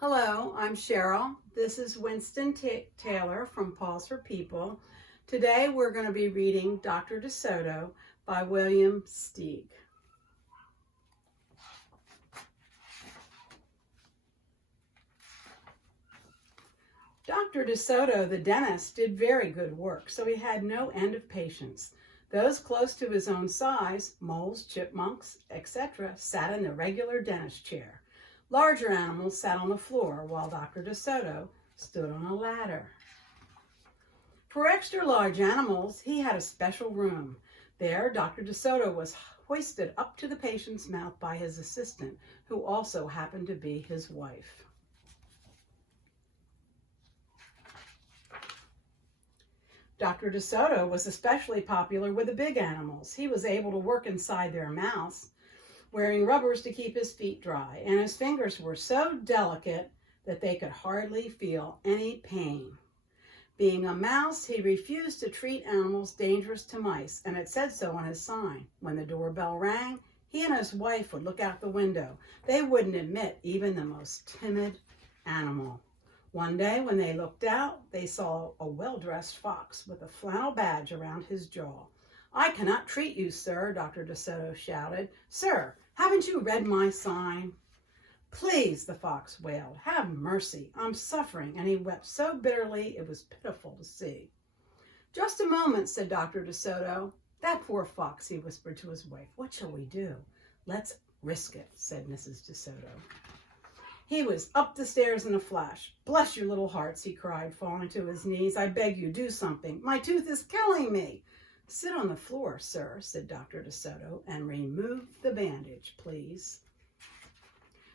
Hello, I'm Sheryl. This is Winston Taylor from Pause for People. Today we're going to be reading Dr. DeSoto by William Steig. Dr. DeSoto, the dentist, did very good work, so he had no end of patients. Those close to his own size, moles, chipmunks, etc., sat in the regular dentist chair. Larger animals sat on the floor while Dr. DeSoto stood on a ladder. For extra large animals, he had a special room. There, Dr. DeSoto was hoisted up to the patient's mouth by his assistant, who also happened to be his wife. Dr. DeSoto was especially popular with the big animals. He was able to work inside their mouths, wearing rubbers to keep his feet dry, and his fingers were so delicate that they could hardly feel any pain. Being a mouse, he refused to treat animals dangerous to mice, and it said so on his sign. When the doorbell rang, he and his wife would look out the window. They wouldn't admit even the most timid animal. One day, when they looked out, they saw a well-dressed fox with a flannel badge around his jaw. "I cannot treat you, sir," Dr. DeSoto shouted. "Sir, haven't you read my sign?" "Please," the fox wailed, "have mercy. I'm suffering," and he wept so bitterly it was pitiful to see. "Just a moment," said Dr. DeSoto. "That poor fox," he whispered to his wife. "What shall we do?" "Let's risk it," said Mrs. DeSoto. He was up the stairs in a flash. "Bless your little hearts," he cried, falling to his knees. "I beg you, do something. My tooth is killing me." "Sit on the floor, sir," said Dr. DeSoto, "and remove the bandage, please."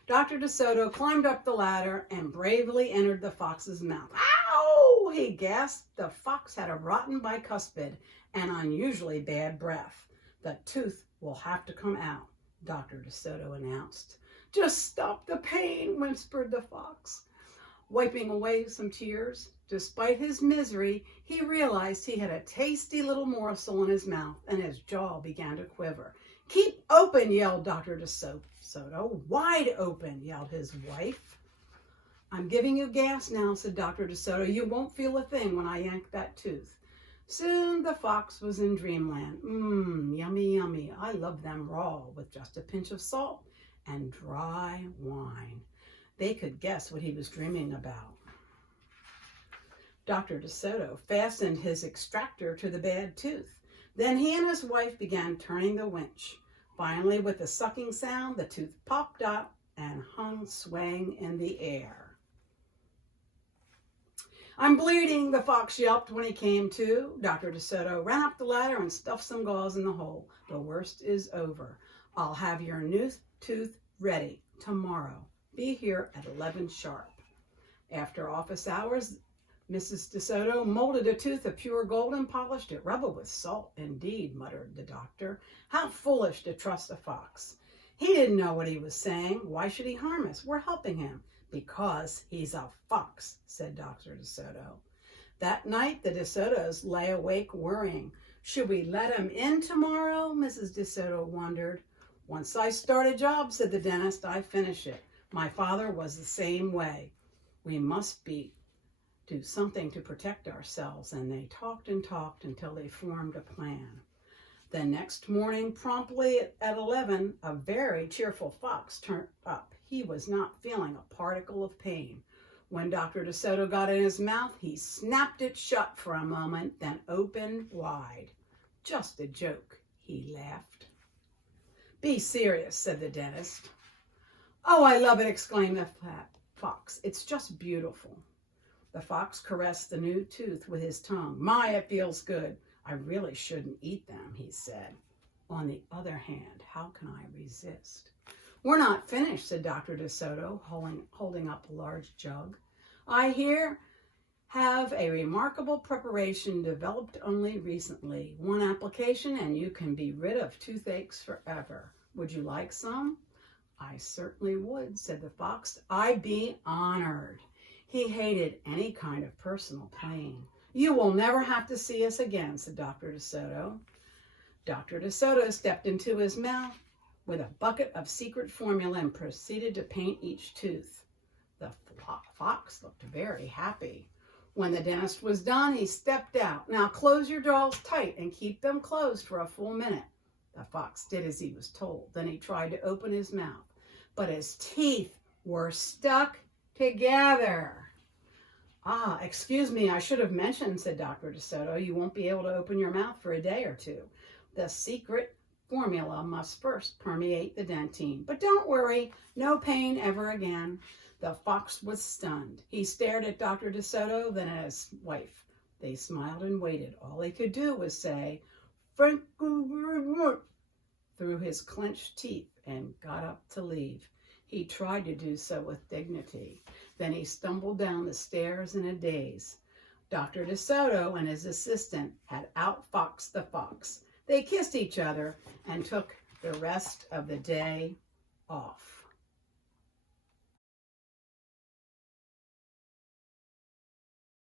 Dr. DeSoto climbed up the ladder and bravely entered the fox's mouth. "Ow!" he gasped. The fox had a rotten bicuspid and unusually bad breath. "The tooth will have to come out," Dr. DeSoto announced. "Just stop the pain," whispered the fox, wiping away some tears. Despite his misery, he realized he had a tasty little morsel in his mouth, and his jaw began to quiver. "Keep open," yelled Dr. DeSoto. "Wide open," yelled his wife. "I'm giving you gas now," said Dr. DeSoto. "You won't feel a thing when I yank that tooth." Soon the fox was in dreamland. Yummy, yummy. I love them raw with just a pinch of salt and dry wine. They could guess what he was dreaming about. Dr. DeSoto fastened his extractor to the bad tooth. Then he and his wife began turning the winch. Finally, with a sucking sound, the tooth popped up and hung swaying in the air. "I'm bleeding," the fox yelped when he came to. Dr. DeSoto ran up the ladder and stuffed some gauze in the hole. "The worst is over. I'll have your new tooth ready tomorrow. Be here at 11 sharp." After office hours, Mrs. DeSoto molded a tooth of pure gold and polished it. "Rub it with salt, indeed," muttered the doctor. "How foolish to trust a fox. He didn't know what he was saying. Why should he harm us? We're helping him." "Because he's a fox," said Dr. DeSoto. That night, the DeSotos lay awake worrying. "Should we let him in tomorrow?" Mrs. DeSoto wondered. "Once I start a job," said the dentist, "I finish it. My father was the same way. We must do something to protect ourselves." And they talked and talked until they formed a plan. The next morning, promptly at 11, a very cheerful fox turned up. He was not feeling a particle of pain. When Dr. DeSoto got in his mouth, he snapped it shut for a moment, then opened wide. "Just a joke," he laughed. "Be serious," said the dentist. "Oh, I love it," exclaimed the fat fox. "It's just beautiful." The fox caressed the new tooth with his tongue. "My, it feels good. I really shouldn't eat them," he said. "On the other hand, how can I resist?" "We're not finished," said Dr. DeSoto, holding up a large jug. "I have a remarkable preparation developed only recently. One application and you can be rid of toothaches forever. Would you like some?" "I certainly would," said the fox. "I'd be honored." He hated any kind of personal pain. "You will never have to see us again," said Dr. DeSoto. Dr. DeSoto stepped into his mouth with a bucket of secret formula and proceeded to paint each tooth. The fox looked very happy. When the dentist was done, he stepped out. Now close your jaws tight and keep them closed for a full minute. The fox did as he was told. Then he tried to open his mouth, but his teeth were stuck together. Ah, excuse me, I should have mentioned, said Dr. DeSoto, you won't be able to open your mouth for a day or two. The secret formula must first permeate the dentine. But don't worry, no pain ever again. The fox was stunned. He stared at Dr. DeSoto, then at his wife. They smiled and waited. All he could do was say, "Thank you very much," through his clenched teeth, and got up to leave. He tried to do so with dignity. Then he stumbled down the stairs in a daze. Dr. DeSoto and his assistant had outfoxed the fox. They kissed each other and took the rest of the day off.